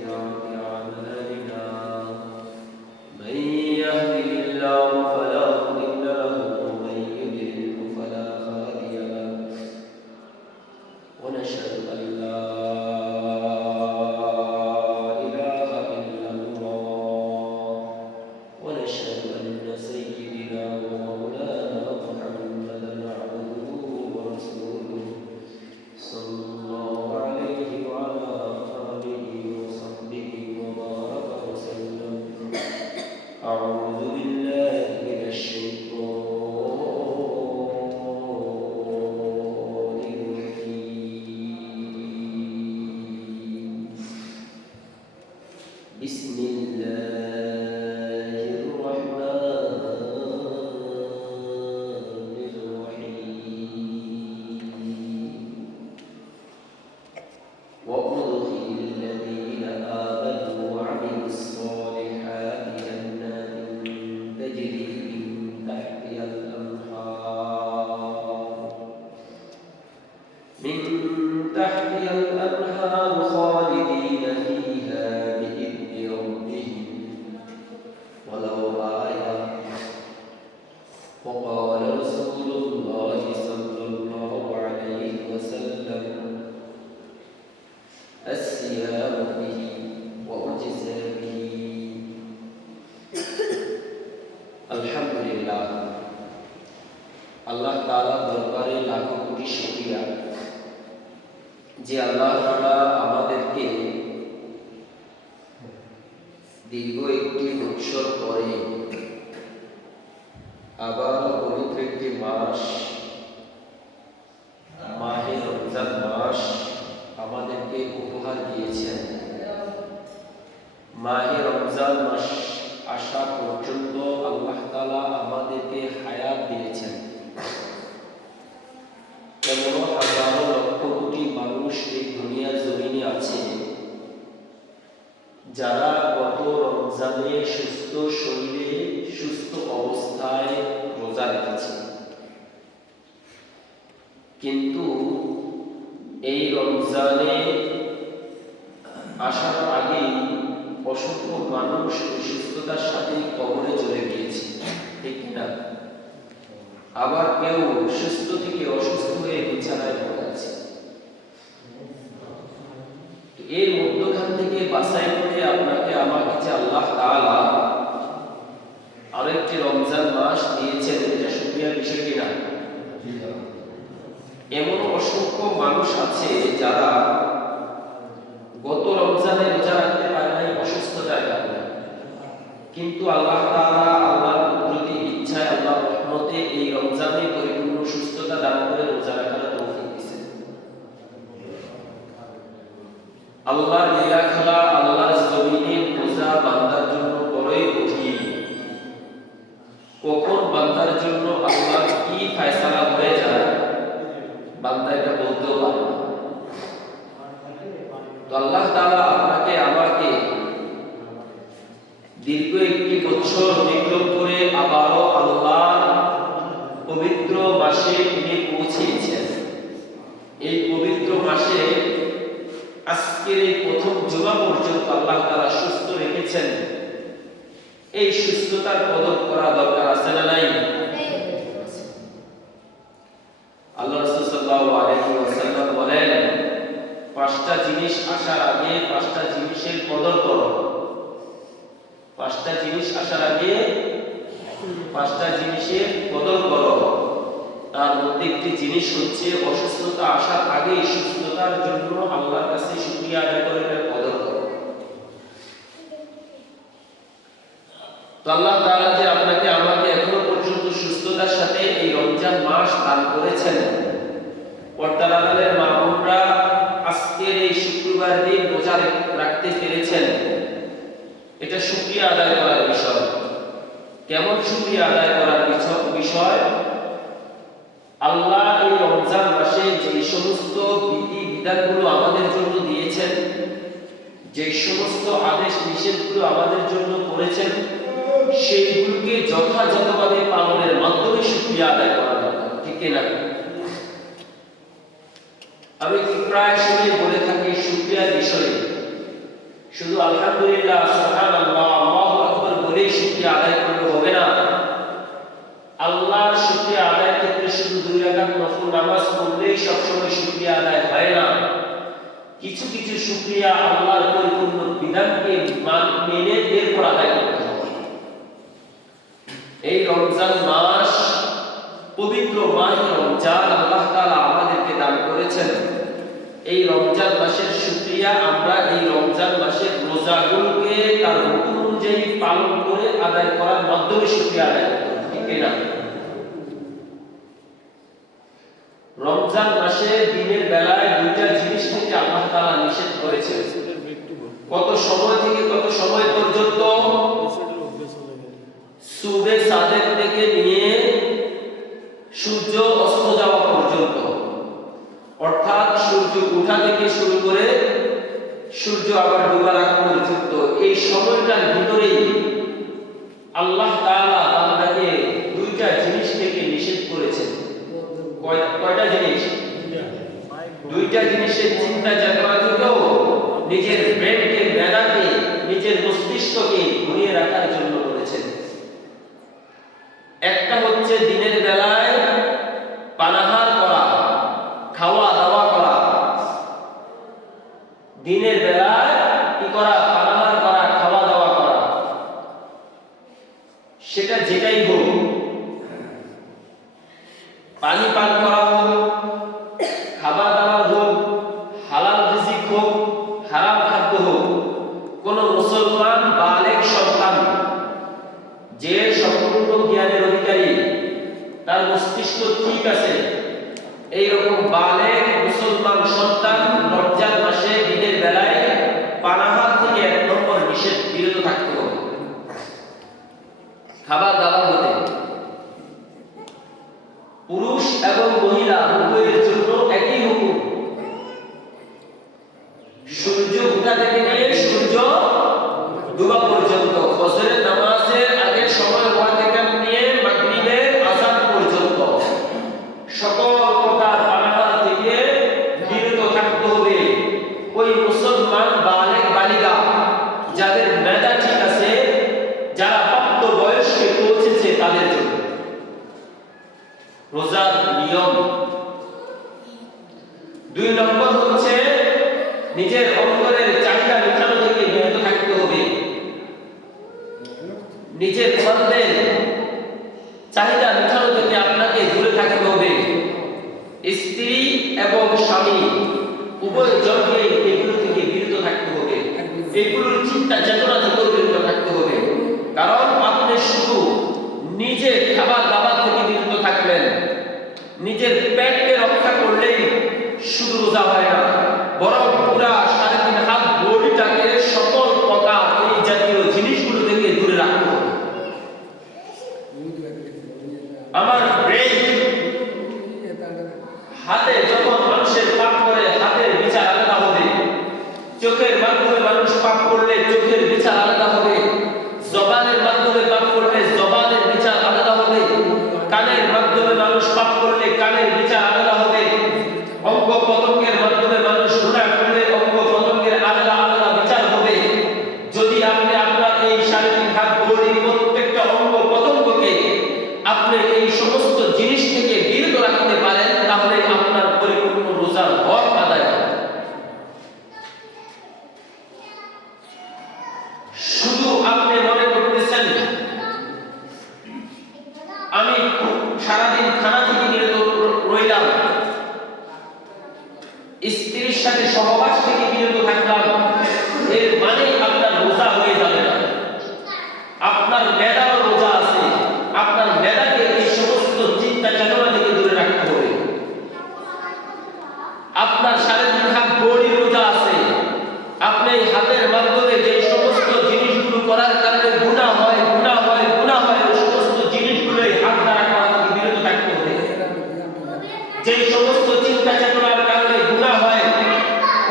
سيئات أعمالنا من يهده الله فلا مضل له ومن يضلل فلا هادي له ونشهد أن لا إله إلا الله ونشهد أن سيدنا ومولانا محمدا عبده ورسوله صلى الله عليه وعلى آله وصحبه وبارك وسلم. أعوذ بالله من الشيطان الرجيم. بسم الله الرحمن الرحيم. وأدخل الذين آمنوا وعملوا الصالحات جنات تجري من تحتها الأنهار خالدين فيها بإذن ربهم ولو آية. وقال رسول الله صلى الله عليه وسلم الصيام به وأجزى به. আলহামদুলিল্লাহ, আল্লাহ তাআলা দরবারে লাখো কোটি শুকরিয়া যে আল্লাহ তাআলা আমাদেরকে দীর্ঘ একটি বছর পরে আবার পবিত্র একটি মাস মাহে রমজান মাস আমাদেরকে উপহার দিয়েছেন। মাহে রমজান মাস আসা পর্যন্ত আল্লাহ তাআলা আমাদেরকে হায়াত দিয়েছেন। কেমন হাজারো লক্ষ কোটি মানুষ এই দুনিয়ার জমিনে আছে যারা গত রমজানে সুস্থ শরীরে সুস্থ অবস্থায় রোজা রেখেছে, কিন্তু এই রমজানে আসার আগে অসংখ্য মানুষ সুস্থতার সাথে কবরে চলে গিয়েছে, ঠিক না? আবার কেউ সুস্থ থেকে অসুস্থ হয়ে বিছানায় পড়ে আছে। এর মধ্যখান থেকে বাছাই করে আপনাকে আমার কাছে আল্লাহ তাআলা আরেকটি রমজান মাস দিয়েছেন, এটা শুকরিয়ার বিষয় কিনা? এমন অসংখ্য মানুষ আছে যারা গত রমজানে রোজা রাখতে পারে নাই অসুস্থতার কারণে, কিন্তু আল্লাহ তাআলা আল্লাহর কুদরতি ইচ্ছায় আল্লাহর রহমতে এই রমজানে পরিপূর্ণ সুস্থতা দান করে রোজা রাখার তৌফিক দিয়েছেন। আল্লাহর লীলা খেলা, আল্লাহর জমিনে রোজা বান্দার জন্য বড়ই কঠিন। কখন বান্দার জন্য আল্লাহ কি ফয়সালা হয়ে যায় বান্দা এটা বলতেও পারে না। তো আল্লাহ তাআলা আপনাকে আমাকে দীর্ঘ একটি বছর অতিক্রম করে আবারও আল্লাহর পবিত্র মাসে তিনি পৌঁছেছেন। এই পবিত্র মাসে আজকের এই প্রথম জুমা পর্যন্ত আল্লাহ তাআলা সুস্থ রেখেছেন। এই সুস্থতার কদর করা দরকার আছে না নাই? আল্লাহ রাসূল সাল্লাল্লাহু আলাইহি ওয়াসাল্লাম বলেন, পাঁচটা জিনিস আসার আগে পাঁচটা জিনিসের কদর করো। পাঁচটা জিনিস আসার আগে পাঁচটা জিনিসের কদর করো। তার মধ্যে একটি জিনিস হচ্ছে অসুস্থতা আসার আগে সুস্থতার জন্য আল্লাহর কাছে শুকরিয়া আদায় করে এর কদর করো। তো আল্লাহ তাআলা যে আপনাকে আমাকে এখনো পর্যন্ত সুস্থতার সাথে এই রমজান মাস দান করেছেন, পর্দার আড়ালের মা বোনরা আজকের এই শুক্রবার দিন রোজা রাখতে পেরেছেন, এটা শুকরিয়া আদায় করার বিষয়। কেমন শুকরিয়া আদায় করার বিষয়? আল্লাহ এই রমজান মাসে যে সমস্ত বিধি বিধানগুলো আমাদের জন্য দিয়েছেন, যে সমস্ত আদেশ নিষেধগুলো আমাদের জন্য করেছেন, সেইগুলোকে যথাযথভাবে পালনের মাধ্যমে শুকরিয়া আদায় করা দরকার, ঠিক কিনা? আমি প্রায় সময় বলে থাকি শুকরিয়ার বিষয়ে। শুধু আলহামদুলিল্লাহ সুবহানাল্লাহ আল্লাহু আকবার বলেই শুকরিয়া আদায় করলে হবে না। আল্লাহর শুকরিয়া আদায়ের ক্ষেত্রে শুধু 2 রাকাত নফল নামাজ পড়লেই সবসময় শুকরিয়া আদায় হয় না। কিছু কিছু শুকরিয়া আল্লাহর পরিপূর্ণ বিধানকে মেনে এরপর আদায় করতে হবে। এই রমজান মাস, পবিত্র মাস রমজান আল্লাহ তাআলা আমাদেরকে দান করেছেন। এই রমজান মাসের শুকরিয়া আমরা এই রমজান মাসের রোজাগুলোকে তার হুকুম অনুযায়ী পালন করে আদায় করার মাধ্যমে শুকরিয়া আদায় করতে হবে, ঠিক না? রমজান মাসে দিনের বেলায় 2টা জিনিস থেকে আল্লাহ তাআলা নিষেধ করেছেন। কত সময় থেকে কত সময় পর্যন্ত? সুবে সাদেক থেকে নিয়ে সূর্য অস্ত যাওয়া পর্যন্ত, অর্থাৎ সূর্য ওঠা থেকে শুরু করে সূর্য আবার ডোবার আগ পর্যন্ত এই সময়টার ভিতরেই আল্লাহ তাআলা বান্দাকে 2টা জিনিস থেকে নিষেধ করেছেন। কয়টা জিনিস? 2টা জিনিসের চিন্তা চেতনা থেকেও নিজের ব্রেনকে, মেধাকে, নিজের মস্তিষ্ককে ঘুরিয়ে রাখার জন্য বলেছেন। একটা হচ্ছে দিনের বেলায় পানাহার করা, খাওয়া দাওয়া করা। দিনের বেলায় কি করা? পানাহার করা, খাওয়া দাওয়া করা। সেটা যেটাই হোক, পানি পান করা হোক, খাবার দাবার হোক, হালাল রিজিক হোক, হারাম খাদ্য হোক, কোন মুসলমান বালেগ সন্তান যে সম্পূর্ণ জ্ঞানের অধিকারী, তার মস্তিষ্ক ঠিক আছে, এইরকম বালেগ মুসলমান সন্তান রমজান মাসে দিনের বেলায় পানাহার থেকে 1 নম্বর নিষেধ, বিরত থাকতে হবে। খাবার দাবার হতে পুরুষ এবং মহিলা উভয়ের জন্য একই হুকুম। সূর্য ওঠা থেকে নিয়ে সূর্য ডোবা পর্যন্ত, ফজরের নামাজের আগের সময় হওয়া থেকে নিয়ে মাগরিবের আযান পর্যন্ত সকল প্রকার পানাহার থেকে বিরত থাকতে হবে। ওই মুসলমান বালেগ বালিকা যাদের মেধা ঠিক আছে, যারা প্রাপ্ত বয়সে পৌঁছেছে, তাদের জন্য রোজার নিয়ম। 2 নম্বর হচ্ছে নিজের অন্তরের চাহিদা মেটানো থেকে বিরত থাকতে হবে। নিজের মনের চাহিদা মেটানো থেকে আপনাকে দূরে থাকতে হবে। স্ত্রী এবং স্বামী উভয় জনকে এগুলো থেকে বিরত থাকতে হবে। এগুলোর চিন্তা চেতনা থেকে বিরত থাকতে হবে। কারণ আপনি শুধু নিজে খাবার দাবার থেকে বিরত থাকবেন, নিজের পেটকে রক্ষা করলেই শুধু রোজা হয় না, বরং পুরা 3.5 হাত বডিটাকে সকল প্রকার এই জাতীয় জিনিসগুলো থেকে দূরে রাখতে হবে। আমার ব্রেন হাতে যখন মানুষের পাপ করে, হাতের বিচার আলাদা হবে। চোখের মাধ্যমে মানুষ পাপ করলে চোখের বিচার আলাদা হবে। জবানের মাধ্যমে পাপ করলে জবানের বিচার আলাদা হবে। কানের মাধ্যমে মানুষ পাপ করলে কানের বিচার আলাদা হবে। অঙ্গ প্রত্যঙ্গের মাধ্যমে মানুষ গুনাহ করলে অঙ্গ প্রত্যঙ্গের আলাদা আলাদা বিচার হবে। যদি আপনি আপনার এই 3.5 হাত বডি প্রত্যেকটা অঙ্গ প্রত্যঙ্গকে আপনি এই সমস্ত জিনিস থেকে বিরত রাখতে পারেন, তাহলে আপনার পরিপূর্ণ রোজার হক আদায় হবে। শুধু আপনি মনে করতেছেন আমি সারাদিন খানা থেকে বিরত রইলাম, স্ত্রীর সাথে সহবাস থেকে বিরত থাকলাম, এর মানে আপনার রোজা হয়ে যাবে না। আপনার মেধাও রোজা আছে। আপনার মেধাকে এই সমস্ত চিন্তা চেতনা থেকে দূরে রাখতে হবে। আপনার 3.5 হাত বডি রোজা আছে। আপনি এই হাতের মাধ্যমে যে সমস্ত জিনিসগুলো করার কারণে গুনাহ হয়, ওই সমস্ত জিনিসগুলোই হাত দ্বারা করা থেকে বিরত থাকতে হবে। যে সমস্ত চিন্তা চেতনার কারণে গুনাহ হয়,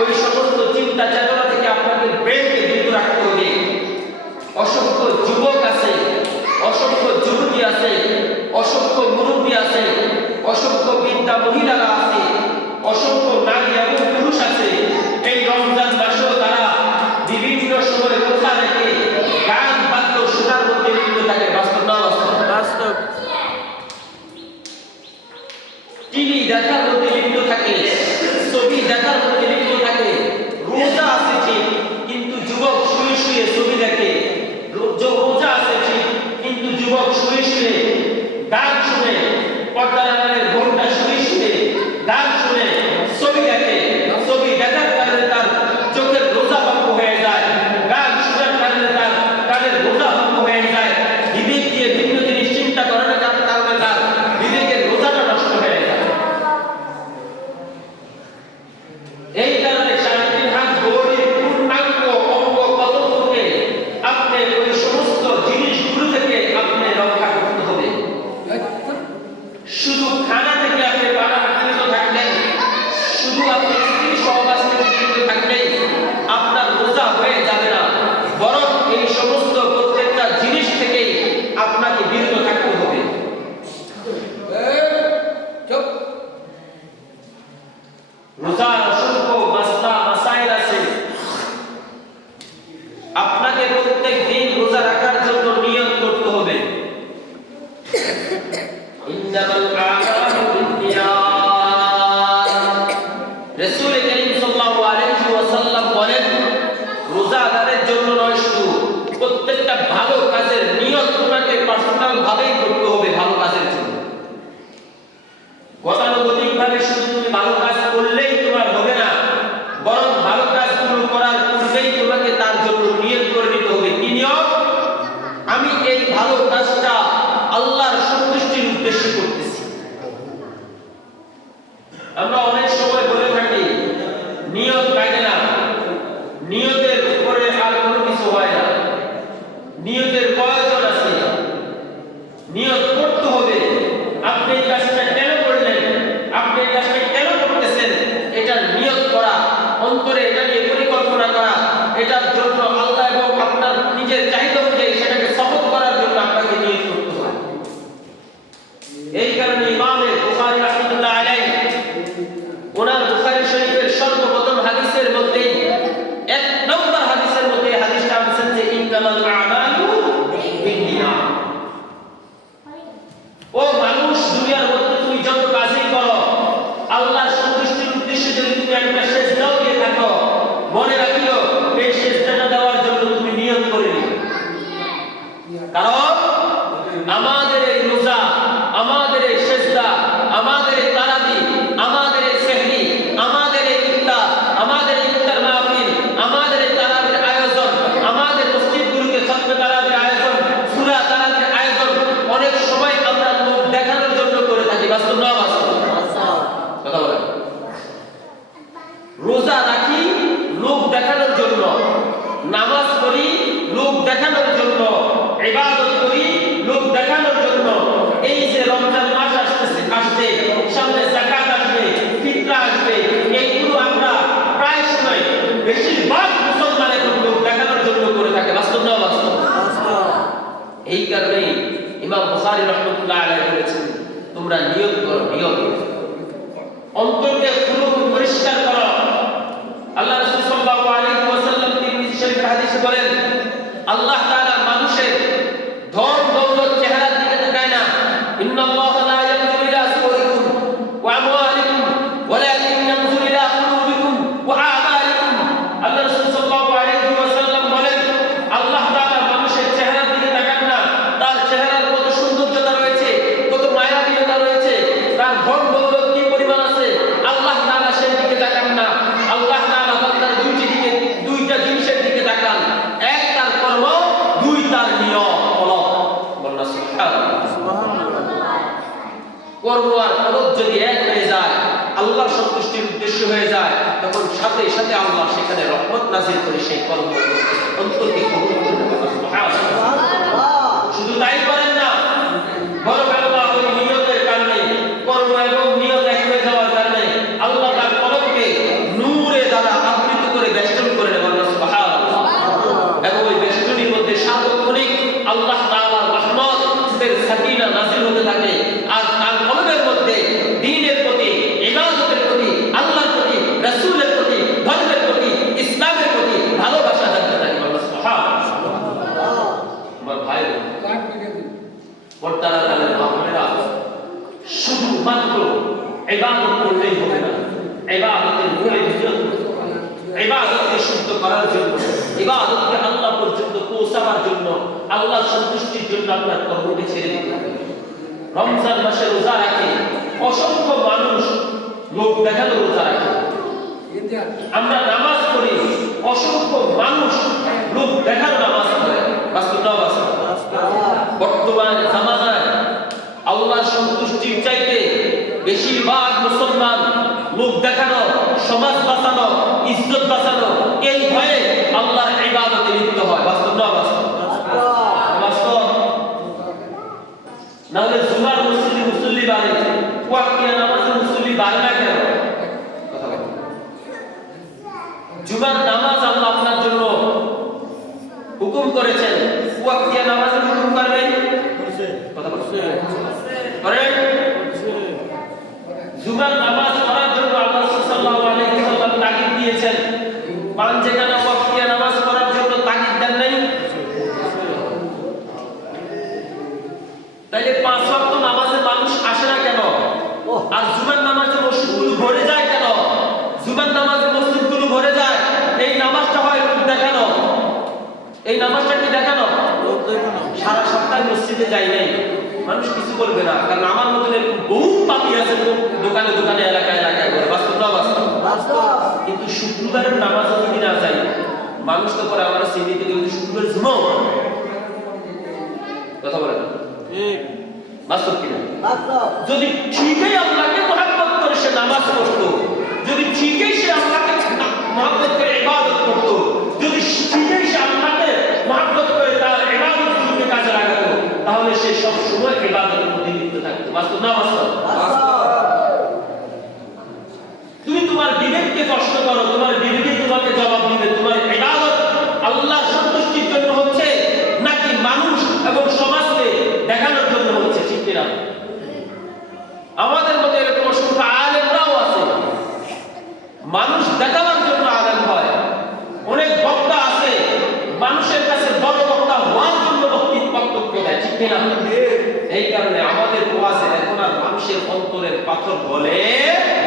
ওই সমস্ত চিন্তা চেতনা থেকে আপনাকে ব্রেনকে বিরত রাখতে হবে। অসংখ্য যুবক আছে, অসংখ্য যুবতী আছে, অসংখ্য মুরব্বী আছে, অসংখ্য বৃদ্ধা মহিলারা আছে, অসংখ্য নারী এবং পুরুষ আছে। এই রমজান মাসেও তারা বিভিন্ন রোজা রেখে গান বাদ্য শোনার মধ্যে লিপ্ত থাকে। বাস্তব না বাস্তব? বাস্তব। টিভি দেখার মধ্যে লিপ্ত থাকে, ছবি দেখার মধ্যে লিপ্ত থাকে। রোজা আছে ঠিক, কিন্তু যুবক শুয়ে শুয়ে ছবি দেখে। রোজা আছে ঠিক, কিন্তু যুবক শুয়ে শুয়ে গান শুনে, পর্দার আড়ালের ঘোমটা শুয়ে শুয়ে গান শুনে ছবি দেখে। ছবি দেখার কারণে তার চোখের রোজা ভঙ্গ হয়ে যায়, গান শোনার কারণে তার কানের রোজা ভঙ্গ হয়ে যায়। বিবেক দিয়ে ভিন্ন জিনিস চিন্তা করার কারণে তার বিবেকের রোজাটা নষ্ট হয়ে যায়। এই কারণে সারাদিন হাত বডির পূর্ণাঙ্গ অঙ্গ কতক্ষণে আপনি ওই সমস্ত জিনিসগুলো থেকে আপনি রক্ষা করতে হবে। শুধু খানা থেকে আপনি বাধা থাকলেন, শুধু আপনি স্ত্রী সহবাস থেকে বিরত থাকলেই আপনার রোজা হয়ে যাবে না, বরং এই সমস্ত প্রত্যেকটা জিনিস থেকে আপনাকে বিরত থাকতে হবে। রোজার অসংখ্য মাসলা মাসাইল আছে। আপনাকে প্রত্যেক দিন রোজা রাখার জন্য নিয়ত করতে হবে। ইন্নামাল আ'মালু বিন্নিয়াত। রাসূল করিম সাল্লাল্লাহু আলাইহি ওয়াসাল্লাম বলেন, রোজাদারের জন্য নয়, শুধু প্রত্যেকটা ভালো কাজের নিয়ত তোমাকে পার্সোনাল ভাবেই করতে হবে। ভালো কাজের জন্য গতানুগতিকভাবে শুধু তুমি ভালো কাজ করলেই তোমার হবে না, বরং ভালো কাজগুলো করার পূর্বেই তোমাকে তার জন্য নিয়ত করে নিতে হবে। কি নিয়ত? আমি এই ভালো কাজটা আল্লাহর সন্তুষ্টির উদ্দেশ্যে করতেছি। আমরা অনেক সময় বলে থাকি নিয়ত লাগে না, নিয়তের উপরে আর কোনো কিছু হয় না, নিয়তের প্রয়োজন আছে, নিয়ত করতে হবে। আপনি এই কাজটা কেন করলেন, আপনি এই কাজটা কেন করতেছেন, এটা নিয়ত করা, অন্তরে এটা নিয়ে পরিকল্পনা করা, এটার জন্য আল্লাহ এবং আপনার নিজের চাহিদা অনুযায়ী সেটাকে সফল করার জন্য আপনাকে নিয়ত করতে হবে। এই কারণে ইমাম বুখারী রাহিমাহুল্লাহ আলাইহি ওনার বুখারী শরীফের সর্বপ্রথম হাদিসের মধ্যে এক নম্বর হাদিসের মধ্যে হাদিসটা আনছেন যে ইন্নামাল আ'মালু বিন্নিয়াত। ও মানুষ, দুনিয়ার মধ্যে তুমি যত কাজই করো, আল্লাহর সন্তুষ্টির উদ্দেশ্যে যদি তুমি একটা সেজদাও দিয়ে থাকো, মনে রাখিও এই সেজদাটা দেওয়ার জন্য তুমি নিয়ত করে নিও। কারণ আমাদের এই রোজা, আমাদের এই সেজদা, আমাদের এই তারাবি, আমাদের এই সেহরি, আমাদের এই ইফতার, আমাদের এই ইফতার মাহফিল, আমাদের এই তারাবির আয়োজন, আমাদের মসজিদগুলোতে খতমে তারাবির আয়োজন, সূরা তারাবির আয়োজন অনেক সময় আমরা লোক দেখানোর জন্য করে থাকি। বাস্তব না বাস্তব? কথা বলেন। রোজা রাখি লোক দেখানোর জন্য, নামাজ পড়ি লোক দেখানোর জন্য, ইবাদত করি লোক দেখানোর জন্য। এই যে রমজান মাস আসছে, সামনে যাকাত আসবে, ফিতরা আসবে, এইগুলো আমরা প্রায় সময় বেশিরভাগ মুসলমান এখন লোক দেখানোর জন্য করে থাকে। বাস্তব না বাস্তব? এই কারণে ইমাম বুখারী রাহিমাহুল্লাহ আলাইহি বলেছেন, তোমরা নিয়ত করো, নিয়ত অন্তরকে পুরো পরিষ্কার করো। আল্লাহ রাসূল সাল্লাল্লাহু আলাইহি ওয়াসাল্লাম তিরমিজি শরীফের হাদিসে বলেন, আল্লাহ তাআলা মানুষের ধন দৌলত চেহারার দিকে তাকায় না। ইন্নাল্লাহা লা ইয়ানজুরু ইলা সুওরিকুম ওয়া আমওয়ালিকুম ওয়ালাকিন ইয়ানজুরু ইলা কুলুবিকুম ওয়া আ'মালিকুম। আল্লাহ রাসূল সাল্লাল্লাহু আলাইহি ওয়াসাল্লাম বলেন, আল্লাহ তাআলা মানুষের চেহারার দিকে তাকান না, তার চেহারার কত সৌন্দর্যতা রয়েছে, কত মায়াবীয়তা রয়েছে, তার ধন দৌলত কি পরিমাণ আছে, আল্লাহ তাআলা সেই দিকে তাকান না। আল্লাহ তাআলা বান্দার দুইটা জিনিসের দিকে তাকান, এক তার কর্ম, দুই তার নিয়ত। বলনা সুবহানাল্লাহ। কর্ম আর ফরজ যদি এক হয়ে যায়, আল্লাহর সন্তুষ্টির উদ্দেশ্য হয়ে যায়, তখন সাথে সাথে আল্লাহ সেখানে রহমত নাযিল করে সেই কর্ম অন্তরকে কবুল করে নেন। সুবহানাল্লাহ। শুধু তাই করেন না, বরং আল্লাহ ওই নিয়তের কারণে, কর্ম এবং নিয়ত এক হয়ে যাওয়ার কারণে আল্লাহ তার কলবকে নূরে দ্বারা আবৃত করে বেষ্টন করে নেন। সুবহানাল্লাহ। এবং ওই বেষ্টনীর মধ্যে সার্বক্ষণিক আল্লাহ তাআলার রহমতের সাকিনা নাযিল হতে থাকে, আর তার কলবের মধ্যে দ্বীনের প্রতি, ইবাদতের প্রতি, আল্লাহর প্রতি, রাসূলের প্রতি, ধর্মের প্রতি, ইসলামের প্রতি ভালোবাসা জাগতে থাকে। সুবহানাল্লাহ। আবেগকে শুদ্ধ করার জন্য, ইবাদতকে আল্লাহ পর্যন্ত পৌঁছাবার জন্য, আল্লাহর সন্তুষ্টির জন্য আপনার কর্মকে ছেড়ে দিতে হবে। রমজান মাসে রোজা রাখে অসংখ্য মানুষ লোক দেখানো রোজা রাখে। আমরা নামাজ পড়ি অসংখ্য মানুষ লোক দেখানো নামাজ পড়ে। বর্তমান জামানায় আল্লাহর সন্তুষ্টির চাইতে বেশিরভাগ মুসলমান লোক দেখানো, সমাজ বাঁচানো, ইজ্জত বাঁচানো, এই ভয়ে আল্লাহর ইবাদতে লিপ্ত হয়। বাস্তব না বাস্তব? বাস্তব। নাহলে জুমার মসজিদে মুসল্লি বাড়ে, ওয়াক্তিয়া নামাজে মুসল্লি বাড়ে না কেন? জুমার নামাজ আল্লাহ আপনার জন্য হুকুম করেছেন, ওয়াক্তিয়া নামাজে হুকুম করবেন। কথা বলছেন? করেন। জুমার নামাজ পড়ার জন্য আল্লাহ সাল্লাল্লাহু আলাইহি ওয়াসাল্লাম তাগিদ দিয়েছেন, পাঁচ যেখানে ওয়াক্তিয়া নামাজ পড়ার জন্য তাগিদ দেন নাই? তাইলে পাঁচ ওয়াক্ত নামাজে মানুষ আসে না কেন? আর জুমার নামাজে মসজিদগুলো ভরে যায় কেন? জুমার নামাজে মসজিদগুলো ভরে যায়, এই নামাজটা হয় লোক দেখানো। এই নামাজটা কি দেখানো? সারা সপ্তাহে মসজিদে যাই নাই, মানুষ কিছু বলবে না, কারণ আমার মতন এরকম বহু পাপী আছে দোকানে দোকানে এলাকায় এলাকায় করে। বাস্তব না বাস্তব? কিন্তু শুক্রবারের নামাজে যদি না যাই, মানুষ তো পরে আমার চিন্তিত কিন্তু শুক্রবার ঝুমো। কথা বলে না? বাস্তব কিনা? যদি ঠিকই আল্লাহকে মহব্বত করে সে নামাজ পড়তো, যদি ঠিকই সে আল্লাহকে মহব্বত করে ইবাদত করতো, যদি ঠিকই সে আল্লাহকে মহব্বত করে তার ইবাদতগুলোকে কাজে লাগাতো, তাহলে সে সব সময় ইবাদতের মধ্যে লিপ্ত থাকতো। বাস্তব না বাস্তব? তুমি তোমার বিবেককে কষ্ট করো, তোমার বিবেকই তোমাকে জবাব দিবে তোমার ইবাদত আল্লাহর সন্তুষ্টির জন্য হচ্ছে নাকি মানুষ এবং সমাজকে দেখানোর জন্য হচ্ছে। ঠিক কিনা? আমাদের মধ্যে এরকম অসংখ্য আলেমরাও আছে, মানুষ দেখানোর জন্য আলেম হয়। অনেক বক্তা আছে, মানুষের কাছে বড় বক্তা হওয়ার জন্য বক্তব্য দেয়। ঠিক কিনা? এই কারণে আমাদের ওয়াজে এখন আর মানুষের অন্তরের পাথর বলে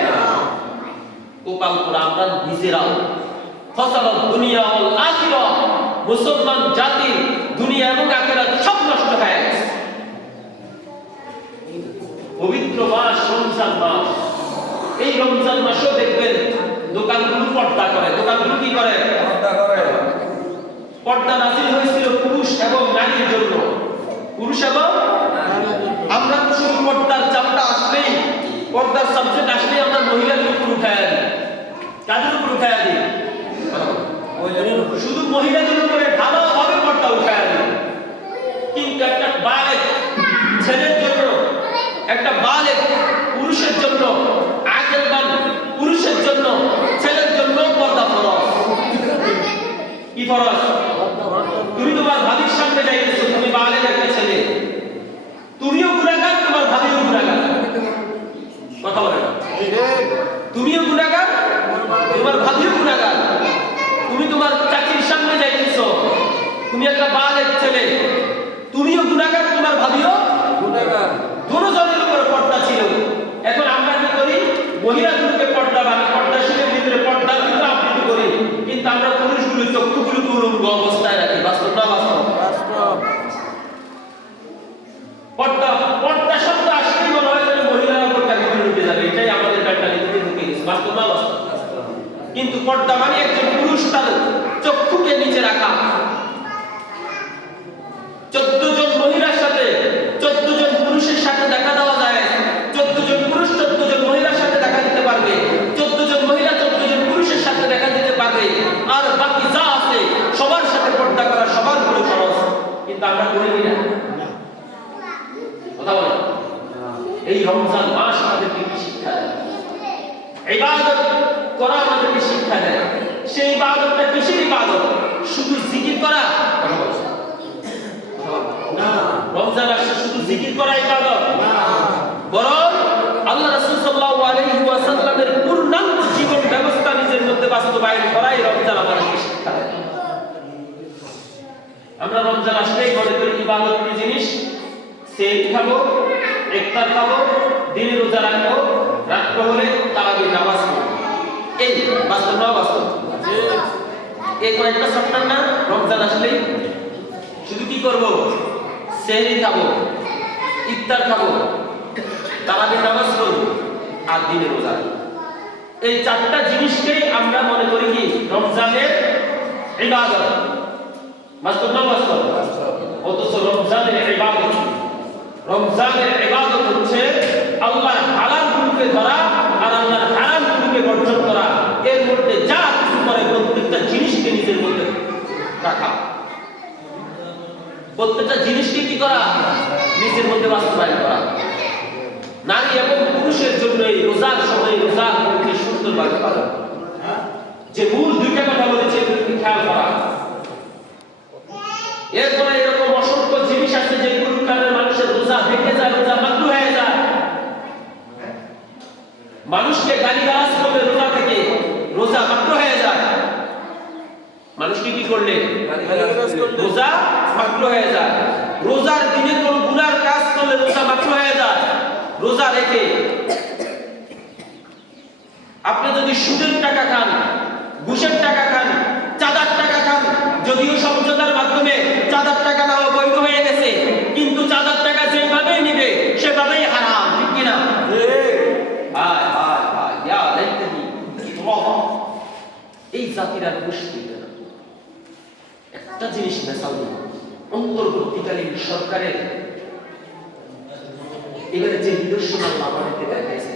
না। কোপাল করে আমরা নিজেরাও ফসলত দুনিয়া ওয়াল আখিরা, মুসলমান জাতি দুনিয়া এবং আখিরাত সব নষ্ট হয়ে গেছে। পবিত্র মাস রমজান মাস, এই রমজান মাসেও দেখবেন দোকানগুলো পর্দা করে। দোকানগুলো কি করে? পর্দা করে। পর্দা নাযিল হয়েছিল পুরুষ এবং নারীর জন্য। পুরুষ এবং আমরা তো শুধু পর্দার চাপটা আসলেই, পর্দার সাবজেক্ট আসলেই আমরা মহিলাদের উপর উঠায় দিই। কাদের উপর উঠায় দিই? শুধু মহিলাদের উপরে ভালোভাবে পর্দা উঠায় দিই। কিন্তু একটা বালেগ ছেলের জন্য, একটা বালেগ পুরুষের জন্য, আকলবান পুরুষের জন্য, ছেলের জন্য পর্দা ফরজ। কি ফরজ? তুমি তোমার ভাবির সামনে যাইতেছো, তুমি বালেগ একটা ছেলে, তুমিও গুনাহগার, তোমার ভাবিও গুনাহগার। কথা বলে না? তুমিও গুনাহগার, তোমার ভাবিও গুনাহগার। তুমি তোমার চাচির সামনে যাইতেছো, তুমি একটা বালেগ ছেলে, তুমিও গুনাহগার, তোমার ভাবিও গুনাহগার। দুজনের উপরে পর্দা ছিল। এখন আমরা কি করি? মহিলাগুলোকে পর্দা বানাই, পর্দাশীলের ভিতরে পর্দার ভিতরে আবৃত করি, কিন্তু আমরা পুরুষগুলো চক্ষুগুলোকে উলঙ্গ অবস্থায় রাখি। বাস্তব না বাস্তব? পর্দা পর্দা শব্দ আসলেই মনে হয় যে মহিলারা পর্দা ভিতরে ঢুকে যাবে, এটাই আমাদের মেন্টালিটিতে ঢুকে গেছে। বাস্তব না বাস্তব? কিন্তু পর্দা মানে একজন পুরুষ তার চক্ষুকে নিচে রাখা। 14 জন মহিলার সাথে 14 জন পুরুষের সাথে দেখা দেওয়া যায়। 14 জন পুরুষ 14 জন মহিলার সাথে দেখা দিতে পারবে, 14 জন মহিলা 14 জন পুরুষের সাথে দেখা দিতে পারবে। আর বাকি যা আছে সবার সাথে পর্দা করা সবার উপরে ফরজ, কিন্তু আমরা করি না। কথা বলেন? এই রমজান মাস আমাদেরকে কি শিক্ষা দেয়? ইবাদত করা আমাদেরকে শিক্ষা দেয়। সেই ইবাদতটা কিসের ইবাদত? শুধু জিকির করা? না। রমজান আসছে শুধু জিকির করা ইবাদত না, বরং আল্লাহ রাসূল সাল্লাল্লাহু আলাইহি ওয়াসাল্লামের পূর্ণাঙ্গ জীবন ব্যবস্থা নিজের মধ্যে বাস্তবায়ন করাই রমজান আমাদেরকে শিক্ষা দেয়। আমরা রমজান আসলেই মনে করি ইবাদত কি জিনিস? সেহরি খাবো, ইফতার খাবো, দিনে রোজা রাখবো, রাত্র হলে তারাবির নামাজ পড়বো। এই বাস্তব না বাস্তব? এই কয়েকটা সপ্তাহ না রমজান আসলেই শুধু কি করব? সেহরি খাবো, ইফতার খাবো, তারাবির নামাজ পড়বো আর দিনে রোজা। এই চারটা জিনিসকেই আমরা মনে করি কি রমজানের ইবাদত। বাস্তব না বাস্তব? অথচ রমজানের ইবাদত, রমজানের ইবাদত হচ্ছে আল্লাহর হালাল গুলোকে ধরা আর আল্লাহর হারাম গুলোকে বর্জন করা। এর মধ্যে যা কিছু করে প্রত্যেকটা জিনিসকে নিজের মধ্যে রাখা, প্রত্যেকটা জিনিসকে কি করা? নিজের মধ্যে বাস্তবায়ন করা। নারী এবং পুরুষের জন্য এই রোজার সময় রোজার মধ্যে সুন্দরভাবে পালন, যে মূল দুইটা কথা বলেছে এগুলোকে খেয়াল করা। এরপরে এরকম অসংখ্য জিনিস আছে যেগুলোর কারণে মানুষের রোজা ভেঙে যায়, রোজা মাকরুহ হয়ে যায়। মানুষকে গালিগালাজ করলে রোজা থেকে রোজা মাকরুহ হয়ে যায়। মানুষকে কি করলে রোজা মাকরুহ হয়ে যায়। রোজার দিনে কোন গুনার কাজ করলে রোজা মাকরুহ হয়ে যায়। রোজা রেখে আপনি যদি সুদের টাকা খান, ঘুষের টাকা খান, চাঁদার টাকা খান, যদিও সমঝোতার মাধ্যমে চাঁদার টাকা নেওয়া বৈধ হয়ে গেছে, কিন্তু চাঁদার টাকা যেভাবেই নিবে সেভাবেই হারাম, ঠিক কিনা? এই জাতির আর পুষ্টি না। একটা জিনিস মেসাল অন্তর্বর্তীকালীন সরকারের এবারে যে নিদর্শন আল্লাহ আমাদেরকে দেখাইছে,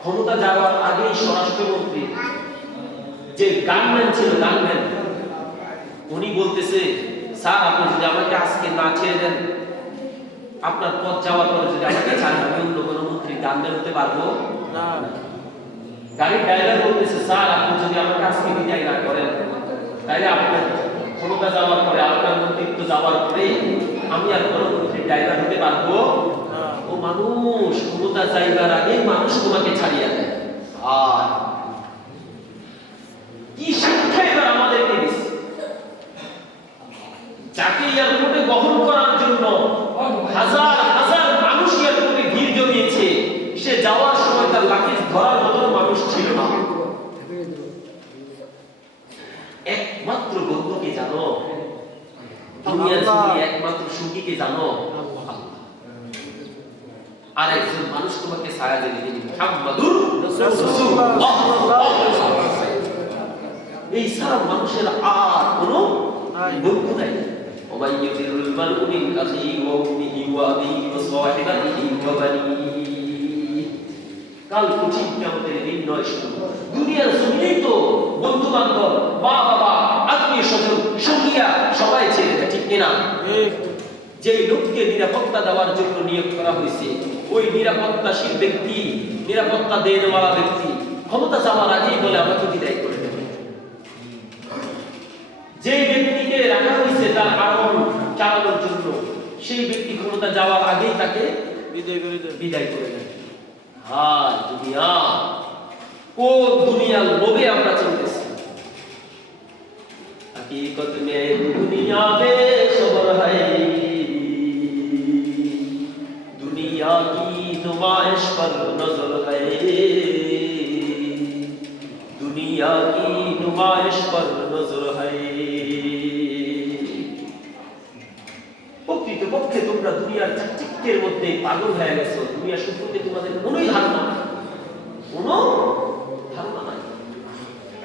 ক্ষমতা যাওয়ার আগেই স্বরাষ্ট্রমন্ত্রী যে গানম্যান ছিল, গানম্যান উনি বলতেছে, স্যার আপনি যদি আমাকে আজকে না ছেড়ে দেন, আপনার পথ যাওয়ার পরে যদি আমাকে ছাড়েন, আমি অন্য কোনো মন্ত্রী গানম্যান হতে পারবো না। গাড়ির ড্রাইভার বলতেছে, স্যার আপনি যদি আমাকে আজকে বিদায় না করেন, তাহলে আপনার ক্ষমতা যাওয়ার পরে, আপনার মন্ত্রিত্ব যাওয়ার পরে আমি আর কোনো মন্ত্রীর ড্রাইভার হতে পারবো না। ও মানুষ, ক্ষমতা যাইবার আগে মানুষ তোমাকে ছাড়িয়ে দেয়। আর কি শিক্ষা এবার আমাদেরকে দিচ্ছে? যাকে এয়ারপোর্টে বহন করার জন্য হাজার হাজার মানুষ এয়ারপোর্টে ভিড় জমিয়েছে, সে যাওয়ার সময় তার লাগেজ ধরার মতো মানুষ ছিল না। একমাত্র গন্তব্যকে জানো, দুনিয়ার জন্য একমাত্র সুখীকে জানো, আর একজন মানুষ তোমাকে ছায়া দিয়ে দিবে, মুহাম্মাদুর রাসূলুল্লাহ। এই সারা মানুষের আর কোনো বন্ধু নাই। ওমাই ইউতিরুল মারউ মিন আখিহি ওয়া উম্মিহি ওয়া আবিহি ওয়া সাহিবাতিহি ওয়া বানিহি। কাল কঠিন কিয়ামতের দিন নয় শুধু দুনিয়ার জমিনেই তো বন্ধু বান্ধব, মা বাবা, আত্মীয় স্বজন, সঙ্গীরা সবাই ছেড়ে দেয়, ঠিক কিনা? যে লোককে নিরাপত্তা দেওয়ার জন্য নিয়োগ করা হয়েছে, ওই নিরাপত্তাশীল ব্যক্তি, নিরাপত্তা দেওয়ালা ব্যক্তি ক্ষমতা যাওয়ার আগেই বলে আমাকে বিদায় করে দেবে। যে ব্যক্তিকে রাখা হয়েছে তার আরোহণ চালানোর জন্য, সেই ব্যক্তি ক্ষমতা যাওয়ার আগেই তাকে বিদায় করে দেবে। আর দুনিয়া, কোন দুনিয়ার লোভে আমরা চলতেছি? हकीकत में दुनिया में खबर है, दुनिया की नुमाइश पर नजर है, दुनिया की नुमाइश पर नजर है। প্রকৃতপক্ষে তোমরা দুনিয়ার চাকচিক্যের মধ্যে পাগল হয়ে গেছো। দুনিয়া সম্পর্কে তোমাদের কোনোই ধারণা নাই।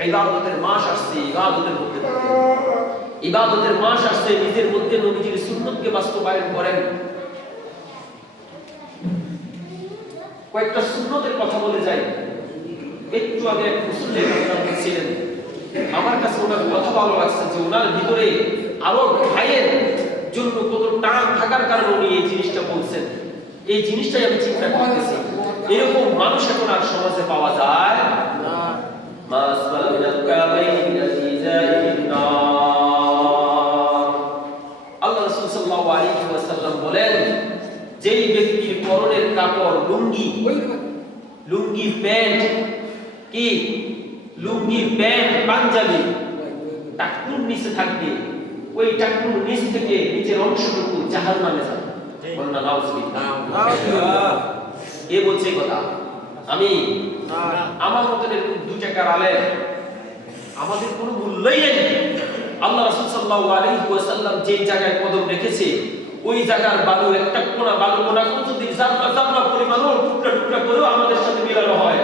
ইবাদতের মাস আসছে, ইবাদতের মধ্যে থাকতে, ইবাদতের মাস আসছে, নিজের মধ্যে নবীজির সুন্নতকে বাস্তবায়ন করেন। কয়েকটা সুন্নতের কথা বলে যাই। একটু আগে এক মুসল্লি বলছিলেন, আমার কাছে ওনার কথা ভালো লাগছে যে ওনার ভিতরে আরো ভাইয়ের জন্য কত টান থাকার কারণে উনি এই জিনিসটা বলছেন। এই জিনিসটাই আমি চিন্তা করতেছি, এরকম মানুষ এখন আর সমাজে পাওয়া যায় না। আল্লাহ রাসূল সাল্লাল্লাহু আলাইহি ওয়াসাল্লাম বলেন, যেই ব্যক্তির পরনের কাপড় লুঙ্গি প্যান্ট, কি লুঙ্গি প্যান্ট পাঞ্জাবি টাকুর নিচে থাকবে, ওই টাকুর নিচ থেকে নিচের অংশটুকু জাহান্নামে যাবে। বলনা নাউজুবিল্লাহ। কে বলছে কথা? আমি আমার মতন এরকম 2 টাকার আলেম আমাদের কোনো মূল্যই নেই। আল্লাহ রাসূল সাল্লাল্লাহু আলাইহি ওয়াসাল্লাম যে জায়গায় কদম রেখেছে ওই জায়গার বালু একটা কোনা বালু কোনা যদি জাররা পরিমাণ টুকরা টুকরা করেও আমাদের সাথে মিলানো হয়,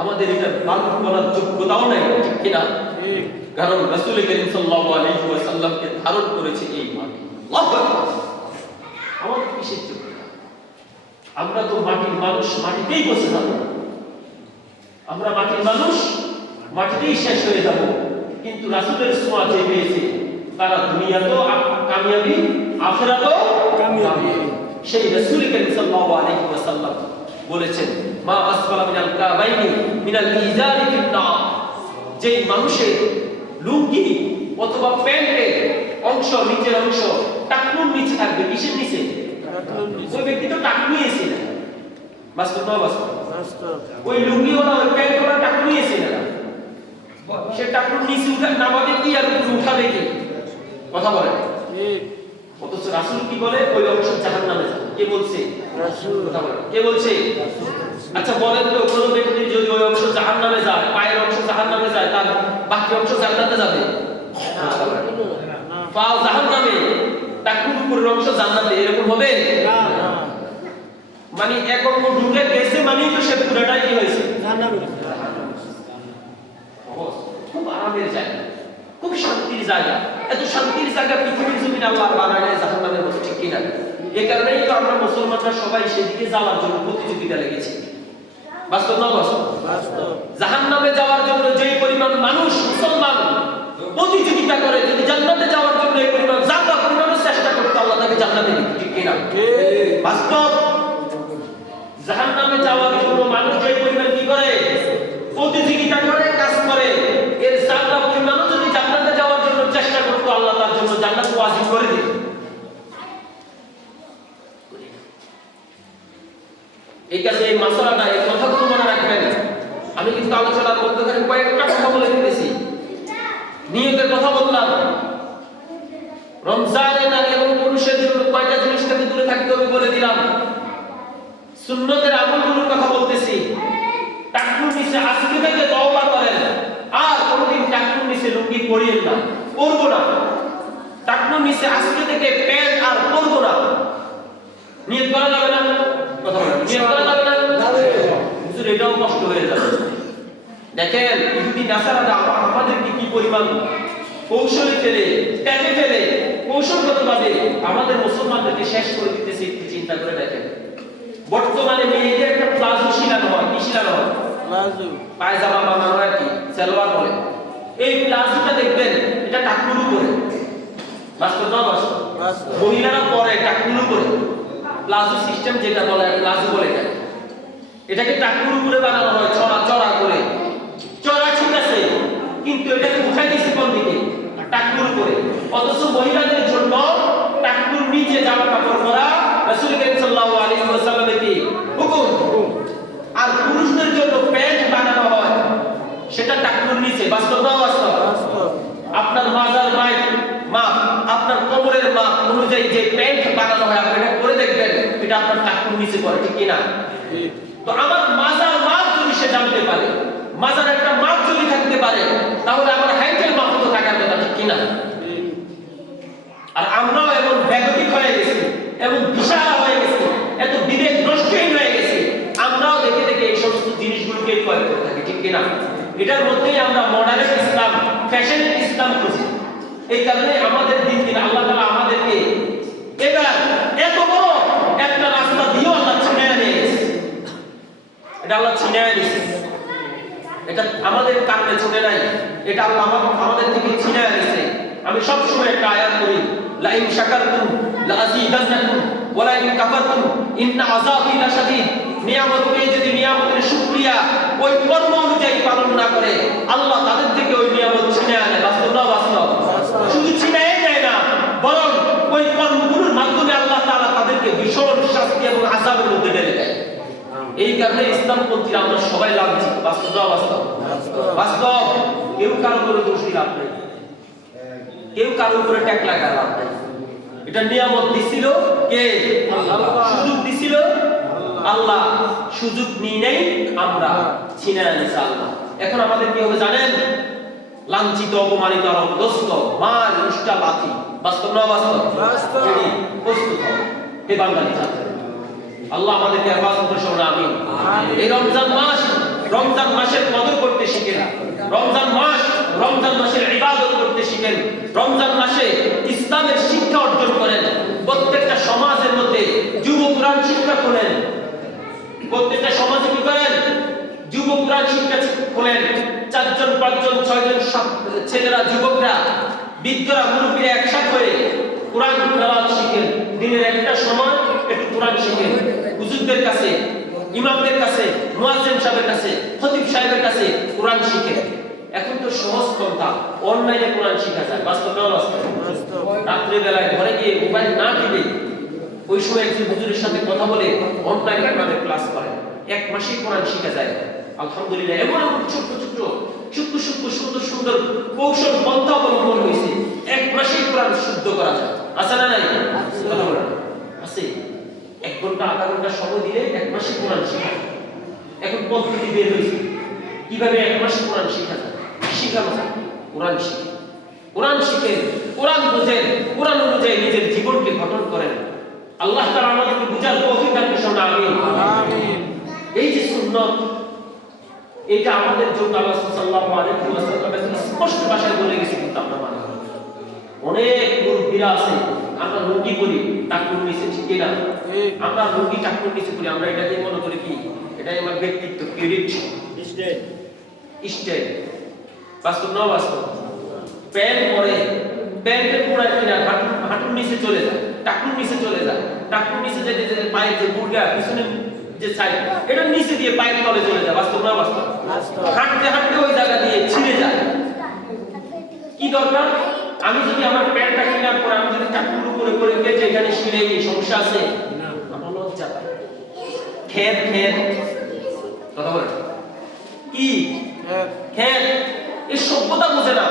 আমাদের এটা বালু কোনার যোগ্যতাও নাই, ঠিক কিনা? কারণ রাসূল করিম সাল্লাল্লাহু আলাইহি ওয়াসাল্লামকে ধারণ করেছে এই মাটি। আল্লাহু আকবার। আমাদের কিসের যোগ্যতা? আমরা তো মাটির মানুষ, মাটিতেই বসে যাব। আমরা মাটির মানুষ, মাটিতেই শেষ হয়ে যাব। কিন্তু রাসূলের ছোঁয়া যে পেয়েছে তারা দুনিয়াতেও কামিয়াবি, আখিরাতেও কামিয়াবি। সেই রাসূল করিম সাল্লাল্লাহু আলাইহি ওয়াসাল্লাম বলেছেন, মা আসফালা মিনাল কাবাইনি মিনাল ইজারি ফিন নার। যেই মানুষের লুঙ্গি অথবা প্যান্টের অংশ, নিচের অংশ টাকনুর নিচে থাকবে, কিসের নিচে? ওই ব্যক্তি তো টাকনু নিয়েছে না, বাস্তব না বাস্তব? ওই লুঙ্গিওয়ালা ওই প্যান্টওয়ালা টাকনু নিয়েছে না, সে টাকনুর নিচে নামাবে কি আর উঠাবে কি? কথা বলে অথচ রাসূল কি বলে? ওই অংশ জাহান্নামে যাবে। কে বলছে? রাসূল। কথা বলে কে বলছে? আচ্ছা বলেন তো, কোন ব্যক্তি যদি ওই অংশ জাহান্নামে যায়, পায়ের অংশ জাহান্নামে যায়, তার বাকি অংশ জান্নাতে যাবে? পা জাহান্নামে, টাকুর উপরের অংশ জান্নাতে, এরকম হবে না। মানে এক অঙ্গ ঢুকে গেছে মানেই তো সে পুরোটাই কি হয়েছে? জান্নাতে। খুব আরামের জায়গা, খুব শান্তির জায়গা। এত শান্তির জায়গা পৃথিবীর জমিন আল্লাহ বানায় নাই জাহান্নামের মতো, ঠিক কিনা? এই কারণেই তো আমরা মুসলমানরা সবাই সেদিকে যাওয়ার জন্য প্রতিযোগিতা লেগেছি। বাস্তব না বাস্তব? বাস্তব। জাহান্নামে যাওয়ার জন্য যেই পরিমাণ মানুষ মুসলমান প্রতিযোগিতা করে, যদি জান্নাতে যাওয়ার জন্য এই পরিমাণ জান্নাত পরিমাণের চেষ্টা করতে, আল্লাহ তাকে জান্নাতে দিবে, ঠিক কিনা? বাস্তব। জাহান্নামে যাওয়ার জন্য মানুষ যেই পরিমাণ কি করে? প্রতিযোগিতা করে, কাজ করে, এর জান্নাত পরিমাণও যদি জান্নাতে যাওয়ার জন্য চেষ্টা করতে, আল্লাহ তার জন্য জান্নাত ওয়াজিব করে দিবে। এই কারণে এই মাসালাটা, এই কথাগুলো মনে রাখবেন। আমি কিন্তু আলোচনার মধ্যখানে কয়েকটা কথা বলে দিতেছি, নিয়তের কথা বললাম। রমজানে নারী এবং পুরুষের জন্য কয়টা জিনিস থেকে দূরে থাকতে হবে বলে দিলাম। সুন্নতের আমলগুলোর কথা বলতেছি। টাকনুর নিচে আজকে থেকে তওবা করেন, আর কোনদিন টাকনুর নিচে লুঙ্গি পরিয়েন না, পরবো না। টাকনুর নিচে আজকে থেকে প্যান্ট আর পরবো না। নিয়ত করা যাবে না? কথা বলেন, নিয়ত করা যাবে না? হুজুর এটাও কষ্ট হয়ে যাবে। দেখেন ইহুদি নাসারারা আমাদেরকে কি পরিমাণ কৌশলে ফেলে, ট্যাপে ফেলে, কৌশলগতভাবে আমাদের মুসলমানদেরকে শেষ করে দিতেছে। একটু চিন্তা করে দেখেন, বর্তমানে মেয়েদের একটা প্লাজো শিলানো হয়। কি শিলানো হয়? প্লাজো। পায়জামা বানানো হয়, কি সালোয়ার বলে। এই প্লাজোটা দেখবেন এটা টাকনুর উপরে। বাস্তব না বাস্তব? মহিলারা পরে টাকনুর উপরে প্লাজো সিস্টেম যেটা বলে, প্লাজো বলে এটা। এটাকে টাকনুর উপরে বানানো হয়, চড়া চড়া করে। চড়া ঠিক আছে, কিন্তু এটাকে উঠাই দিয়েছে কোন দিকে? টাকনুর উপরে। অথচ মহিলাদের জন্য টাকনুর নিচে জামা কাপড় পরা রাসূল করিম সাল্লাল্লাহু আলাইহি ওয়াসাল্লামের কি হুকুম। আর পুরুষদের জন্য প্যান্ট বানানো হয়, সেটা টাকনুর নিচে। বাস্তব না বাস্তব? আপনার মাজার মাপ, আপনার কোমরের মাপ অনুযায়ী যে প্যান্ট বানানো হয়, আপনি এটা করে দেখবেন, এটা আপনার টাকনুর নিচে পড়ে, ঠিক কিনা? তো আমার মাজার মাপ যদি সে জানতে পারে, মাজার একটা মাপ যদি থাকতে পারে, তাহলে আমার হাইটের মাপ তো থাকার কথা, ঠিক কিনা? আর আমরাও এমন ব্যাগতিক হয়ে গেছি, এমন দিশাহারা হয়ে গেছি, এত বিবেক নষ্টহীন হয়ে গেছি, আমরাও দেখে দেখে এই সমস্ত জিনিসগুলোকে প্রয়োগ করে থাকি, ঠিক কিনা? এটার মধ্যেই আমরা মডার্ন ইসলাম, ফ্যাশন ইসলাম খুঁজি। এই কারণে আমাদের দিন দিন আল্লাহ তাআলা আমাদেরকে এবার এত বড় একটা রাস্তা দিয়েও আল্লাহ ছিনিয়ে নিয়েছে। এটা আল্লাহ ছিনিয়ে নিয়েছে, এটা আমাদের কারণে ছুটে নাই, এটা আল্লাহ আমাদের থেকে ছিনিয়ে নিয়েছে। আমি সব সময় একটা আয়াত পড়ি, লা ইন শাকারতুম লা আযীদান্নাকুম ওয়া লা ইন কাফারতুম ইন্না আযাবি লাশাদীদ। নিয়ামত পেয়ে যদি নিয়ামতের শুকরিয়া ওই কর্ম অনুযায়ী পালন না করে, আল্লাহ তাদের থেকে ওই নিয়ামত ছিনিয়ে আনে। বাস্তব না বাস্তব? শুধু ছিনিয়ে নেয় না, বরং ওই কর্মগুলোর মাধ্যমে আল্লাহ তাআলা তাদেরকে ভীষণ শাস্তি এবং আযাবের মধ্যে ঠেলে দেয়। এই কারণে ইসলামপন্থীরা আমরা সবাই লাঞ্ছিত। বাস্তব না বাস্তব? বাস্তব। কেউ কারো উপরে দোষ দিলে লাভ নেই, কেউ কারো উপরে ট্যাগ লাগার লাভ নেই। এটা নিয়ামত দিছিল কে? আল্লাহ। সুযোগ দিছিল আল্লাহ, সুযোগ নিয়ে নেই আমরা, ছিনিয়ে নিয়েছে আল্লাহ। এখন আমাদের কি হবে জানেন? লাঞ্ছিত অপমানিত আর অপদস্থ মার উষ্টা লাথি, বাস্তব না বাস্তব? যদি প্রস্তুত হও হে বাঙালি জাতি, আল্লাহ আমাদেরকে হেফাজত করে শোনা আমিন। এই রমজান মাসের কদর করতে শিখেন, রমজান মাসের ইবাদত করতে শিখেন, রমজান মাসে ইসলামের শিক্ষা অর্জন করেন। প্রত্যেকটা সমাজের মধ্যে যুব কোরআন শিক্ষা খোলেন, প্রত্যেকটা সমাজে কি করেন? যুব কোরআন শিক্ষা খোলেন। 4 জন 5 জন 6 জন ছেলেরা, যুবকরা, বৃদ্ধরা, মুরব্বীরা একসাথে হয়ে কোরআন তেলাওয়াত শিখেন। দিনের একটা সময় একটু কোরআন শিখেন। হুজুরদের কাছে, ইমামদের কাছে, মুয়াজ্জিন সাহেবের কাছে, খতিব সাহেবের কাছে কোরআন শিখেন। এখন তো সহজ পন্থা, অনলাইনে কোরআন শেখা যায়। বাস্তব না বাস্তব? রাত্রে বেলায় ঘরে গিয়ে মোবাইল না টিপে ওই সময় একজন হুজুরের সাথে কথা বলে অনলাইনে কোরআনের ক্লাস করেন। 1 মাসেই কোরআন শেখা যায়। আলহামদুলিল্লাহ, এমন ছোট্ট সুন্দর কৌশল পন্থা অবলম্বন হয়েছে। 1 মাসেই কোরআন শুদ্ধ করা যায়। আছে না নাই? আছে। 1 ঘন্টা আধা ঘন্টা সময় দিলে 1 মাসে কোরআন শেখা যায়। এখন পদ্ধতি বের হয়েছে কিভাবে 1 মাসে কোরআন শেখা যায়। শিখানো যায়। কোরআন শিখে, কোরআন বুঝেন, কোরআন অনুযায়ী নিজের জীবনকে গঠন করেন। আল্লাহ তাআলা আমাদেরকে বুঝার তৌফিক দান করুন। আমিন। এই যে সুন্নাত, এটা আমাদের জন্য আল্লাহ সাল্লাল্লাহু আলাইহি ওয়াসাল্লাম স্পষ্ট ভাষায় বলে গেছে, কিন্তু আমরা মানি না। অনেক মুরব্বিরা আছে, আমরা লুঙ্গি পরি টাকুর নিচে, ঠিক না? আমরা লুঙ্গি টাকুর নিচে পরি, আমরা এটাকে মনে করি কি এটাই আমার ব্যক্তিত্ব, ক্রেডিট, স্টাইল। বাস্তব না বাস্তব? প্যান্ট পরে, প্যান্টের পোড়া কিনা হাঁটুর নিচে চলে যায়, টাকুর নিচে চলে যায়, টাকুর নিচে যেতে যেতে পায়ের যে মুরগা পিছনে যে সাইড, এটা নিচে দিয়ে পায়ের তলে চলে যায়। বাস্তব না বাস্তব? হাঁটতে হাঁটতে ওই জায়গা দিয়ে ছিঁড়ে যায়। কি দরকার? আমি যদি আমার প্যান্টটা কেনার পর আমি যদি টাকুর উপরে করে গেছে এখানে ছিঁড়ে গিয়ে সমস্যা আছে? আমার লজ্জা পাই। খেত কথা বলে কি খেত, এই সভ্যতা বোঝে না,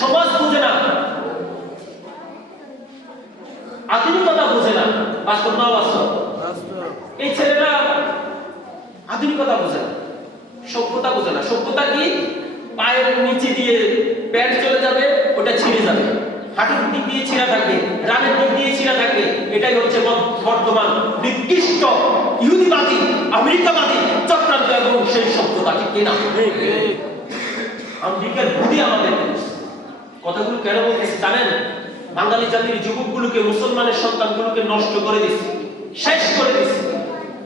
সমাজ বোঝে না, আধুনিকতা বোঝে না। বাস্তব না বাস্তব? এই ছেলেরা আধুনিকতা বোঝে না, সভ্যতা বোঝে না। সভ্যতা কি? পায়ের নিচে দিয়ে প্যান্ট চলে যাবে, ওটা ছিঁড়ে যাবে, হাঁটুর দিক দিয়ে ছিঁড়া থাকবে, রানের দিক দিয়ে ছিঁড়া থাকবে। এটাই হচ্ছে বর্তমান নিকৃষ্ট ইহুদিবাদী, আমেরিকাবাদী চক্রান্ত এবং সেই সভ্যতা, ঠিক কিনা? আমেরিকার বুদ্ধি আমাদের কথাগুলো কেন বলতেছে জানেন? বাঙালি জাতির যুবকগুলোকে, মুসলমানের সন্তানগুলোকে নষ্ট করে দিচ্ছে, শেষ করে দিচ্ছে,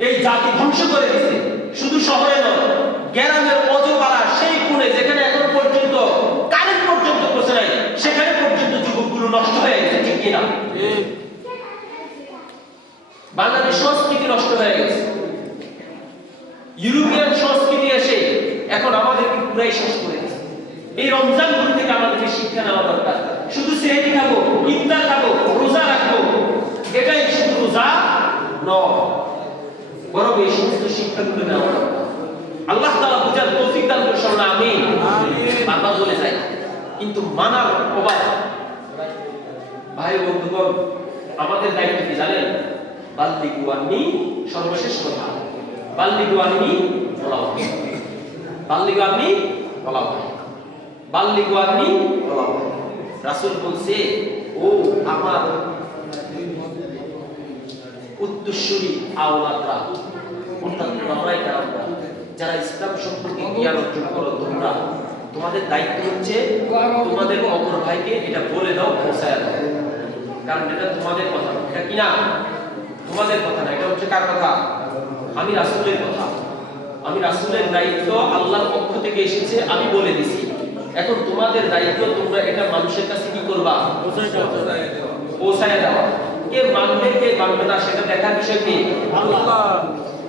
এই জাতি ধ্বংস করে দিচ্ছে। শুধু শহরে নয়, গ্রামের অজপাড়া সেই কোণে যেখানে এখন পর্যন্ত কারেন্ট পর্যন্ত পৌঁছে নাই, সেখানে পর্যন্ত যুবকগুলো নষ্ট হয়ে গেছে, ঠিক কিনা? বাঙালির সংস্কৃতি নষ্ট হয়ে গেছে, ইউরোপিয়ান সংস্কৃতি এসে এখন আমাদেরকে পুরাই শেষ করে দিয়েছে। এই রমজান গুলো থেকে আমাদেরকে শিক্ষা নেওয়া দরকার। শুধু সেহরি খাবো, ইফতার খাবো, রোজা রাখবো, এটাই শুধু রোজা নয়, বরং এই সমস্ত শিক্ষাগুলো নেওয়া দরকার। আল্লাহ তাআলা বুঝার তৌফিক দান করুন। আমিন। বারবার বলে যাই, কিন্তু মানার অভাব। ভাই বন্ধুগণ, আমাদের দায়িত্ব কি জানেন? বাল্লিগু আন্নী, সর্বশেষ কথা, বাল্লিগু আন্নী বলাও, বাল্লিগু আন্নী বলাও, বাল্লিগু আন্নী বলাও। রাসূল বলছে, ও আমার উত্তরসূরি আওলাদরা, অর্থাৎ তোমরাই কারামরা, যারা ইসলাম সম্পর্কে জ্ঞান অর্জন করো, তোমাদের দায়িত্ব হচ্ছে তোমাদের অপর ভাইকে এটা বলে দাও, পৌঁছায় দাও। কারণ এটা তোমাদের কথা, এটা কি না? তোমাদের কথা না, এটা হচ্ছে কার কথা? আমি রাসূলের কথা। আমি রাসূলের দায়িত্ব আল্লাহর পক্ষ থেকে এসেছে, আমি বলে দিছি। এখন তোমাদের দায়িত্ব, তোমরা এটা মানুষের কাছে কি করবা? পৌঁছায় দাও। কে মানবে কে মানবে না সেটা দেখার বিষয় কি? আল্লাহ।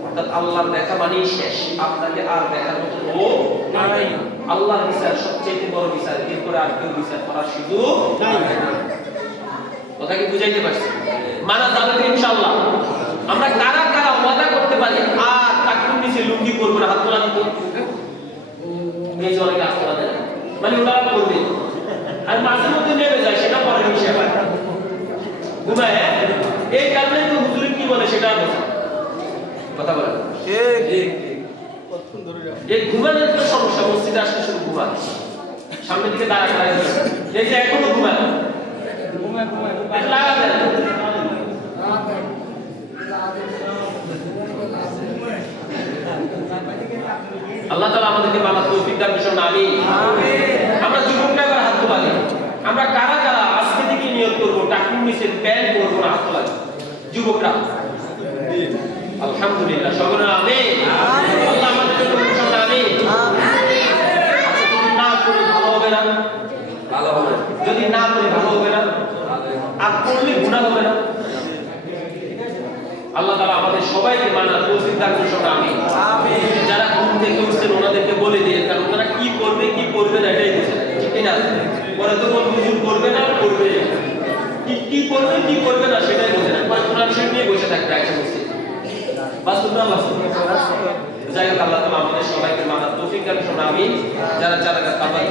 অর্থাৎ আল্লাহর দেখা মানেই শেষ, আপনাকে আর দেখার মতো ও নাই। আল্লাহর বিচার সবচেয়ে বড় বিচার, এরপরে আর কেউ বিচার করার সুযোগ নাই। কথা কি বুঝাইতে পারছি? মানা যাবে তো ইনশাআল্লাহ। আমরা কারা কারা ওয়াদা করতে পারি আর তাকুর নিচে লুঙ্গি পরবো না? হাত তোলা দিত, এই যে অনেকে হাত তোলা দেয়, মানে ওরা করবে আর মাঝে মধ্যে নেমে যায়, সেটা পরে হিসাব ঘুমায়। এই কারণে তো হুজুর কি বলে সেটা কথা বলে, এই ঘুমানোর তো সমস্যা, মসজিদে আসলে শুধু ঘুমায়। সামনের দিকে দাঁড়া করা এই যে এখনো ঘুমায় এটা লাগা দেন আল্লাহ তাআলা আমাদেরকে মানার তৌফিক দান করুন আমিন আমরা যুবকরা এবার হাত তোলাই আমরা কারা কারা আজকে থেকে নিয়ত করব টাকুর নিচে প্যান্ট করব না হাত তোলাই যুবকরা আলহামদুলিল্লাহ সকলে আমিন আল্লাহ আমাদেরকে কবুল করুন আমিন আচ্ছা তুমি না করে ভালো হবে না ভালো হবে যদি না করে ভালো হবে না আর করলে গুনাহ হবে না আল্লাহ তাআলা আমাদের সবাইকে মানার তৌফিক দান করুন আমিন যারা ঘুম থেকে উঠছেন ওনাদেরকে বলে দিয়ে কারণ ওনারা কি করবে কি করবে না এটাই বুঝে না ঠিক না পরে তো কোন হুজুর করবে না করবে কি করবে কি করবে না সেটাই বুঝে না পরে কোরআন শরীফ নিয়ে বসে থাকবে একটা বসে বাস্তব না বাস্তব যাই হোক আল্লাহ তাআলা আমাদের সবাইকে মানার তৌফিক দান করুন আমিন যারা যারা কাবাত